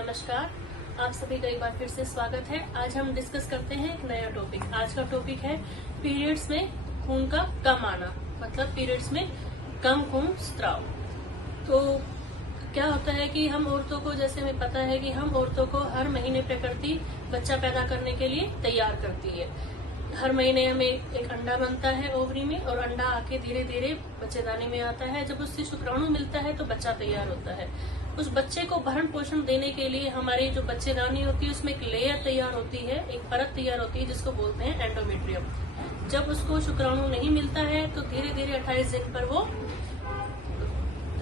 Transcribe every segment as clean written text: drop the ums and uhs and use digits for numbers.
नमस्कार, आप सभी का एक बार फिर से स्वागत है। आज हम डिस्कस करते हैं एक नया टॉपिक। आज का टॉपिक है पीरियड्स में खून का कम आना, मतलब पीरियड्स में कम खून स्त्राव। तो क्या होता है कि हम औरतों को, जैसे हमें पता है कि हम औरतों को हर महीने प्रकृति बच्चा पैदा करने के लिए तैयार करती है। हर महीने हमें एक अंडा बनता है ओवरी में, और अंडा आके धीरे धीरे बच्चेदानी में आता है। जब उससे शुक्राणु मिलता है तो बच्चा तैयार होता है। उस बच्चे को भरण पोषण देने के लिए हमारी जो बच्चेदानी होती है उसमें एक लेयर तैयार होती है, एक परत तैयार होती है जिसको बोलते हैं एंडोमेट्रियम। जब उसको शुक्राणु नहीं मिलता है तो धीरे धीरे 28 दिन पर वो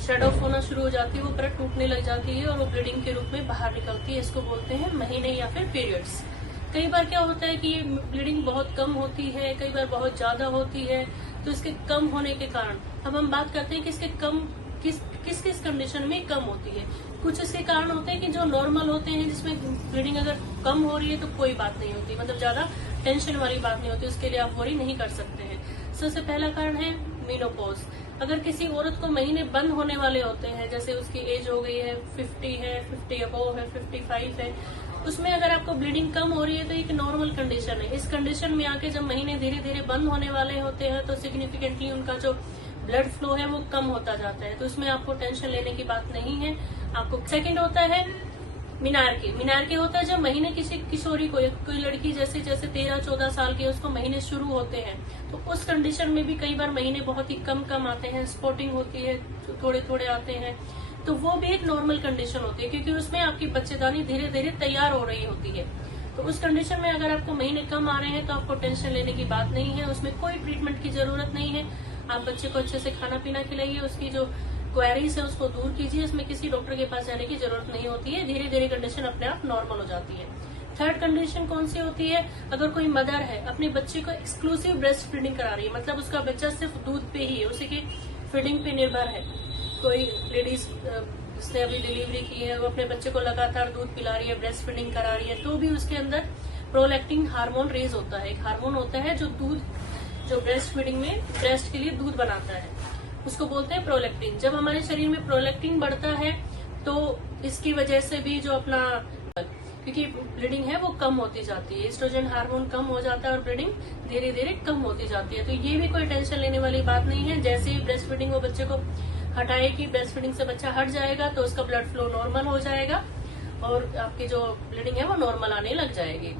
शेड ऑफ होना शुरू हो जाती है, वो परत टूटने लग जाती है और वो ब्लीडिंग के रूप में बाहर निकलती है। इसको बोलते हैं महीने या फिर पीरियड्स। कई बार क्या होता है कि ये ब्लीडिंग बहुत कम होती है, कई बार बहुत ज्यादा होती है। तो इसके कम होने के कारण अब हम बात करते हैं कि इसके कम किस किस कंडीशन में कम होती है। कुछ इसके कारण होते हैं कि जो नॉर्मल होते हैं, जिसमें ब्लीडिंग अगर कम हो रही है तो कोई बात नहीं होती, मतलब ज्यादा टेंशन वाली बात नहीं होती, उसके लिए आप वरी नहीं कर सकते हैं। सबसे पहला कारण है मेनोपॉज। अगर किसी औरत को महीने बंद होने वाले होते हैं, जैसे उसकी एज हो गई है 50 है, 50 अबोव है, 55 है, उसमें अगर आपको ब्लीडिंग कम हो रही है तो एक नॉर्मल कंडीशन है। इस कंडीशन में आके जब महीने धीरे धीरे बंद होने वाले होते हैं तो सिग्निफिकेंटली उनका जो ब्लड फ्लो है वो कम होता जाता है। तो इसमें आपको टेंशन लेने की बात नहीं है। आपको सेकंड होता है मीनार के होता है जब महीने किसी किशोरी को, कोई लड़की जैसे 13-14 साल की, उसको महीने शुरू होते हैं तो उस कंडीशन में भी कई बार महीने बहुत ही कम आते हैं, स्पॉटिंग होती है, थोड़े थोड़े आते हैं। तो वो भी एक नॉर्मल कंडीशन होती है, क्योंकि उसमें आपकी बच्चेदानी धीरे धीरे तैयार हो रही होती है। तो उस कंडीशन में अगर आपको महीने कम आ रहे हैं तो आपको टेंशन लेने की बात नहीं है, उसमें कोई ट्रीटमेंट की जरूरत नहीं है। आप बच्चे को अच्छे से खाना पीना खिलाइए, उसकी जो क्वेरीज है उसको दूर कीजिए, इसमें किसी डॉक्टर के पास जाने की जरूरत नहीं होती है। धीरे धीरे कंडीशन अपने आप नॉर्मल हो जाती है। थर्ड कंडीशन कौन सी होती है? अगर कोई मदर है अपने बच्चे को एक्सक्लूसिव ब्रेस्ट फीडिंग करा रही है, मतलब उसका बच्चा सिर्फ दूध पे ही है, उसी की फीडिंग पे निर्भर है। कोई लेडीज जिसने अभी डिलीवरी की है वो अपने बच्चे को लगातार दूध पिला रही है, ब्रेस्ट फीडिंग करा रही है, तो भी उसके अंदर प्रोलैक्टिन हार्मोन रेज होता है। एक हार्मोन होता है जो ब्रेस्ट फीडिंग में ब्रेस्ट के लिए दूध बनाता है, उसको बोलते हैं प्रोलैक्टिन। जब हमारे शरीर में प्रोलैक्टिन बढ़ता है तो इसकी वजह से भी जो अपना, क्योंकि ब्लीडिंग है वो कम होती जाती है, एस्ट्रोजन हार्मोन कम हो जाता है और ब्लीडिंग धीरे धीरे कम होती जाती है। तो ये भी कोई टेंशन लेने वाली बात नहीं है। जैसे ही ब्रेस्ट फीडिंग वो बच्चे को हटाएगी, ब्रेस्ट फीडिंग से बच्चा हट जाएगा तो उसका ब्लड फ्लो नॉर्मल हो जाएगा और आपकी जो ब्लीडिंग है वो नॉर्मल आने लग जाएगी।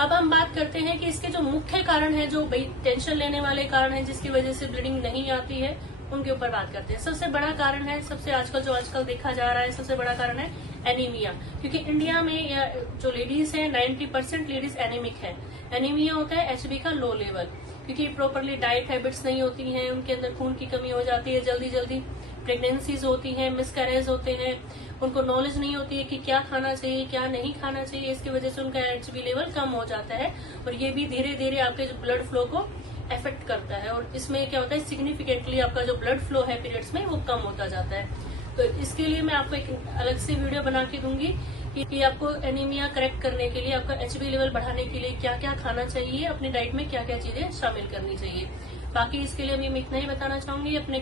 अब हम बात करते हैं कि इसके जो मुख्य कारण है, जो टेंशन लेने वाले कारण है जिसकी वजह से ब्लीडिंग नहीं आती है, उनके ऊपर बात करते हैं। सबसे बड़ा कारण है, सबसे आजकल देखा जा रहा है, सबसे बड़ा कारण है एनीमिया। क्योंकि इंडिया में जो लेडीज है 90% लेडीज एनीमिक है। एनीमिया होता है एचबी का लो लेवल, क्योंकि प्रॉपरली डाइट हैबिट्स नहीं होती हैं, उनके अंदर खून की कमी हो जाती है, जल्दी प्रेगनेंसीज होती हैं, मिसकैरेज होते हैं, उनको नॉलेज नहीं होती है कि क्या खाना चाहिए क्या नहीं खाना चाहिए। इसकी वजह से उनका एचबी लेवल कम हो जाता है और ये भी धीरे धीरे आपके जो ब्लड फ्लो को इफेक्ट करता है। और इसमें क्या होता है, सिग्निफिकेंटली आपका जो ब्लड फ्लो है पीरियड्स में वो कम होता जाता है। तो इसके लिए मैं आपको एक अलग से वीडियो बना के दूंगी कि आपको एनीमिया करेक्ट करने के लिए, आपका एचबी लेवल बढ़ाने के लिए क्या क्या खाना चाहिए, अपनी डाइट में क्या क्या चीजें शामिल करनी चाहिए। बाकी इसके लिए मैं इतना ही बताना चाहूंगी, अपने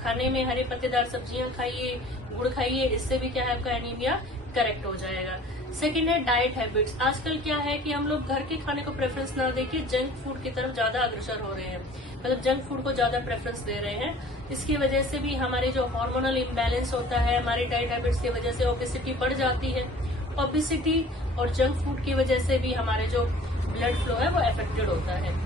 खाने में हरे पत्तेदार सब्जियां खाइए, गुड़ खाइए, इससे भी क्या है आपका एनीमिया करेक्ट हो जाएगा। सेकंड है डाइट हैबिट्स। आजकल क्या है कि हम लोग घर के खाने को प्रेफरेंस ना देके जंक फूड की तरफ ज्यादा अग्रसर हो रहे हैं, मतलब जंक फूड को ज्यादा प्रेफरेंस दे रहे हैं। इसकी वजह से भी हमारे जो हार्मोनल इम्बैलेंस होता है, हमारी डाइट हैबिट्स की वजह से ओबेसिटी बढ़ जाती है। ओबेसिटी और जंक फूड की वजह से भी हमारे जो ब्लड फ्लो है वो अफेक्टेड होता है।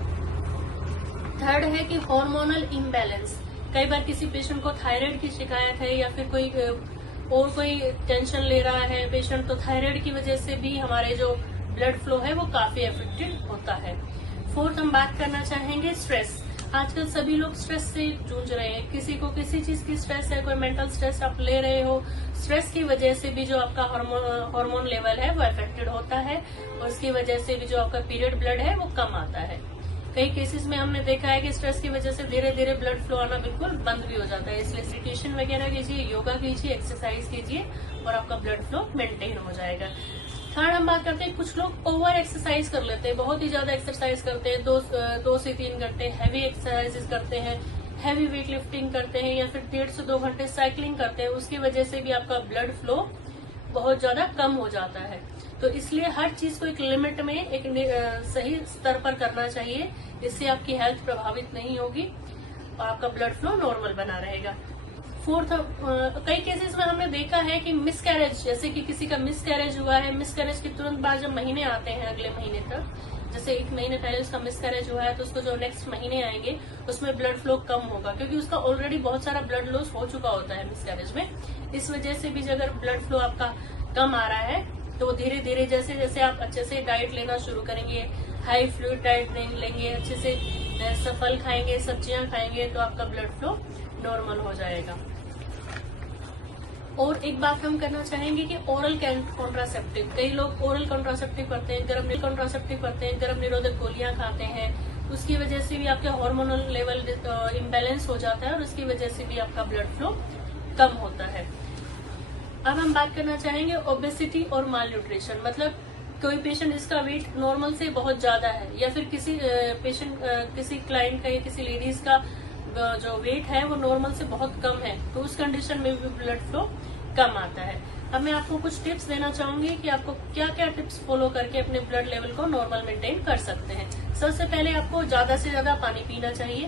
थर्ड है कि हार्मोनल इम्बैलेंस। कई बार किसी पेशेंट को थायराइड की शिकायत है या फिर कोई टेंशन ले रहा है पेशेंट, तो थायराइड की वजह से भी हमारे जो ब्लड फ्लो है वो काफी अफेक्टेड होता है। फोर्थ हम बात करना चाहेंगे स्ट्रेस। आजकल सभी लोग स्ट्रेस से जूझ रहे हैं, किसी को किसी चीज की स्ट्रेस है, कोई मेंटल स्ट्रेस आप ले रहे हो, स्ट्रेस की वजह से भी जो आपका हार्मोन लेवल है वो अफेक्टेड होता है और उसकी वजह से भी जो आपका पीरियड ब्लड है वो कम आता है। कई केसेस में हमने देखा है कि स्ट्रेस की वजह से धीरे धीरे ब्लड फ्लो आना बिल्कुल बंद भी हो जाता है। इसलिए मेडिटेशन वगैरह कीजिए, योगा कीजिए, एक्सरसाइज कीजिए और आपका ब्लड फ्लो मेंटेन हो जाएगा। थर्ड हम बात करते हैं, कुछ लोग ओवर एक्सरसाइज कर लेते हैं, बहुत ही ज्यादा एक्सरसाइज करते हैं, 2 से 3 घंटे हैवी एक्सरसाइजेस करते हैं, हैवी वेट लिफ्टिंग करते हैं या फिर 1.5 से 2 घंटे साइकिलिंग करते हैं। उसकी वजह से भी आपका ब्लड फ्लो बहुत ज्यादा कम हो जाता है। तो इसलिए हर चीज को एक लिमिट में, एक सही स्तर पर करना चाहिए, जिससे आपकी हेल्थ प्रभावित नहीं होगी और आपका ब्लड फ्लो नॉर्मल बना रहेगा। फोर्थ, कई केसेस में हमने देखा है कि मिसकैरेज, जैसे कि किसी का मिसकैरेज हुआ है, मिसकैरेज के तुरंत बाद जब महीने आते हैं अगले महीने तक, जैसे 1 महीने पहले उसका मिसकैरेज हुआ है तो उसको जो नेक्स्ट महीने आएंगे उसमें ब्लड फ्लो कम होगा, क्योंकि उसका ऑलरेडी बहुत सारा ब्लड लॉस हो चुका होता है मिसकैरेज में। इस वजह से भी अगर ब्लड फ्लो आपका कम आ रहा है तो धीरे धीरे जैसे जैसे आप अच्छे से डाइट लेना शुरू करेंगे, हाई फ्लूइड डाइट लेंगे, अच्छे से फल खाएंगे, सब्जियां खाएंगे, तो आपका ब्लड फ्लो नॉर्मल हो जाएगा। और एक बात हम करना चाहेंगे कि ओरल कॉन्ट्रासेप्टिव, कई लोग ओरल कॉन्ट्रासेप्टिव करते हैं, गर्भ निरोधक गोलियां खाते हैं, उसकी वजह से भी आपके हार्मोनल लेवल इम्बैलेंस हो जाता है और उसकी वजह से भी आपका ब्लड फ्लो कम होता है। अब हम बात करना चाहेंगे ओबेसिटी और माल न्यूट्रिशन, मतलब कोई पेशेंट जिसका वेट नॉर्मल से बहुत ज्यादा है, या फिर किसी पेशेंट, किसी क्लाइंट का या किसी लेडीज का जो वेट है वो नॉर्मल से बहुत कम है, तो उस कंडीशन में भी ब्लड फ्लो कम आता है। अब मैं आपको कुछ टिप्स देना चाहूंगी कि आपको क्या क्या टिप्स फॉलो करके अपने ब्लड लेवल को नॉर्मल मेंटेन कर सकते हैं। सबसे पहले आपको ज्यादा से ज्यादा पानी पीना चाहिए।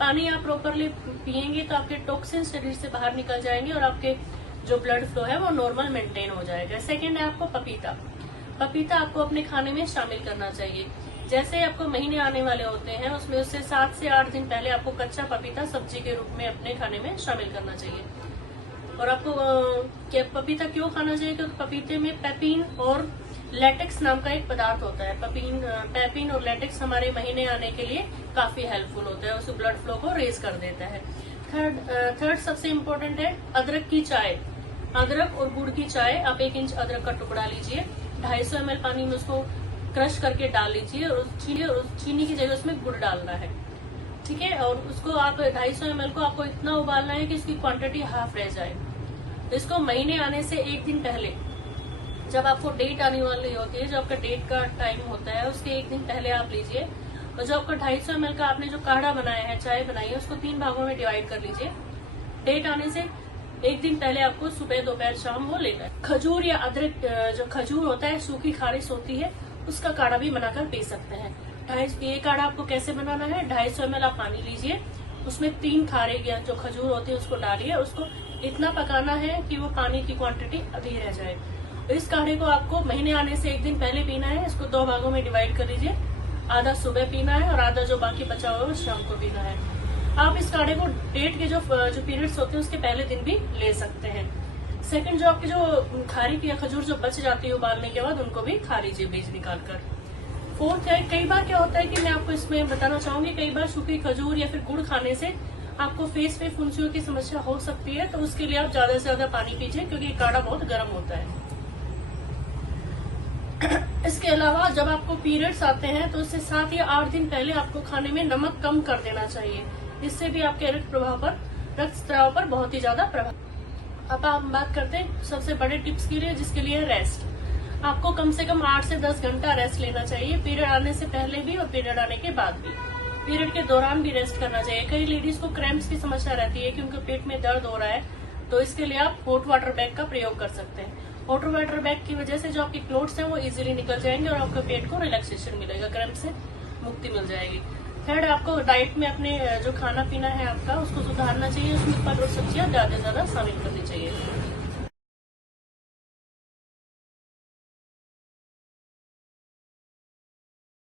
पानी आप प्रॉपरली पियेंगे तो आपके टॉक्सिन शरीर से बाहर निकल जाएंगे और आपके जो ब्लड फ्लो है वो नॉर्मल मेंटेन हो जाएगा। सेकेंड है आपको पपीता आपको अपने खाने में शामिल करना चाहिए। जैसे आपको महीने आने वाले होते हैं उसमें उससे 7 से 8 दिन पहले आपको कच्चा पपीता सब्जी के रूप में अपने खाने में शामिल करना चाहिए। और आपको पपीता क्यों खाना चाहिए? क्योंकि पपीते में पेपिन और लैटेक्स नाम का एक पदार्थ होता है। पेपिन और लैटेक्स हमारे महीने आने के लिए काफी हेल्पफुल होता है, उस ब्लड फ्लो को रेज कर देता है। थर्ड सबसे इम्पोर्टेंट है अदरक की चाय। अदरक और गुड़ की चाय, आप 1 इंच अदरक का टुकड़ा लीजिए, 250 ml पानी में उसको क्रश करके डाल लीजिए और चीनी की जगह उसमें गुड़ डालना है, ठीक है। और उसको आप 250 ml को आपको इतना उबालना है कि उसकी क्वांटिटी हाफ रह जाए। तो इसको महीने आने से 1 दिन पहले, जब आपको डेट आने वाली होती है, जो आपका डेट का टाइम होता है उसके 1 दिन पहले आप लीजिए। और जो आपका 250 ml का आपने जो काढ़ा बनाया है, चाय बनाई है, उसको 3 भागों में डिवाइड कर लीजिए। डेट आने से 1 दिन पहले आपको सुबह दोपहर शाम वो लेना है। खजूर या अदरक, जो खजूर होता है, सूखी खारिश होती है, उसका काढ़ा भी बनाकर पी सकते हैं। ये काढ़ा आपको कैसे बनाना है? 250 ml आप पानी लीजिए, उसमें 3 खारे या जो खजूर होते हैं उसको डालिए, उसको इतना पकाना है कि वो पानी की क्वांटिटी आधी रह जाए। इस काढ़े को आपको महीने आने से 1 दिन पहले पीना है। इसको 2 भागों में डिवाइड कर लीजिए, आधा सुबह पीना है और आधा जो बाकी बचा हुआ है वो शाम को पीना है। आप इस काढ़े को डेट के जो पीरियड्स होते हैं उसके पहले दिन भी ले सकते हैं। सेकंड, जो आपकी जो खारी या खजूर जो बच जाती है उबालने के बाद, उनको भी खा लीजिए बीज निकाल कर। फोर्थ है, कई बार क्या होता है कि मैं आपको इसमें बताना चाहूंगी, कई बार सूखी खजूर या फिर गुड़ खाने से आपको फेस पे फुंसियों की समस्या हो सकती है, तो उसके लिए आप ज्यादा से ज्यादा पानी पीजिए, क्योंकि काढ़ा बहुत गर्म होता है। इसके अलावा जब आपको पीरियड्स आते हैं तो उससे 7 या 8 दिन पहले आपको खाने में नमक कम कर देना चाहिए। इससे भी आपके रक्त स्त्राव पर बहुत ही ज्यादा प्रभाव। अब हम बात करते हैं सबसे बड़े टिप्स के लिए, जिसके लिए रेस्ट। आपको कम से कम 8 से 10 घंटा रेस्ट लेना चाहिए, पीरियड आने से पहले भी और पीरियड आने के बाद भी। पीरियड के दौरान भी रेस्ट करना चाहिए। कई लेडीज को क्रैम्प्स की समस्या रहती है कि उनके पेट में दर्द हो रहा है, तो इसके लिए आप हॉट वाटर बैग का प्रयोग कर सकते हैं। हॉट वाटर बैग की वजह से जो आपके क्लोथ्स हैं वो इजीली निकल जाएंगे और आपके पेट को रिलैक्सेशन मिलेगा, क्रैम्प से मुक्ति मिल जाएगी। थर्ड, आपको डाइट में अपने जो खाना पीना है आपका, उसको सुधारना चाहिए, उसमें फल और सब्जियां ज्यादा से ज्यादा शामिल करनी चाहिए।